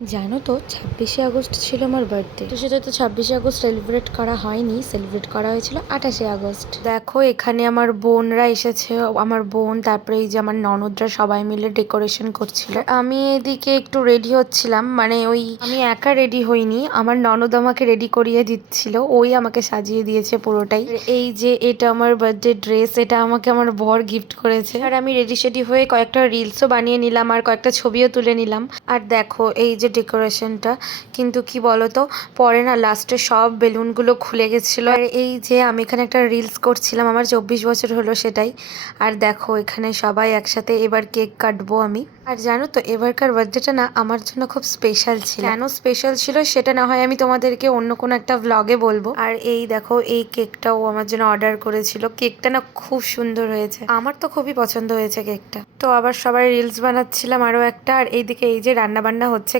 জানো তো 26শে আগস্ট ছিল আমার বার্থডে। তো সেটা তো 26শে আগস্ট সেলিব্রেট করা হয়নি, সেলিব্রেট করা হয়েছিল 28শে আগস্ট। দেখো এখানে আমার বোনরা এসেছে, আমার বোন, তারপরে এই যে আমার ননদরা সবাই মিলে ডেকোরেশন করছিল। আমি এদিকে একটু রেডি হচ্ছিলাম, মানে ওই আমি একা রেডি হইনি, আমার ননদ আমাকে রেডি করিয়ে দিচ্ছিল, ওই আমাকে সাজিয়ে দিয়েছে পুরোটাই। এই যে এটা আমার বার্থডে ড্রেস, এটা আমাকে আমার বর গিফট করেছে। আর আমি রেডি সেডি হয়ে কয়েকটা রিলসও বানিয়ে নিলাম আর কয়েকটা ছবিও তুলে নিলাম। আর দেখো এই যে ডেকোরেশনটা, কিন্তু কি বলতো, পরে না লাস্টে সব বেলুনগুলো খুলে গেছিলো। আর এই যে আমি এখানে একটা রিলস করছিলাম, আমার 24 বছর হলো সেটাই। আর দেখো এখানে সবাই একসাথে এবার কেক কাটবো আমি। আর জানো তো এবারকার বার্থডেটা না আমার জন্য খুব স্পেশাল ছিল। কেন স্পেশাল ছিল সেটা না হয় আমি তোমাদেরকে অন্য কোনো একটা ব্লগে বলবো। আর এই দেখো এই কেকটাও আমার জন্য অর্ডার করেছিল, কেকটা না খুব সুন্দর হয়েছে, আমার তো খুবই পছন্দ হয়েছে কেকটা। তো আবার সবাই রিলস বানাচ্ছিলাম আরো একটা, আর এইদিকে এই যে রান্না বান্না হচ্ছে।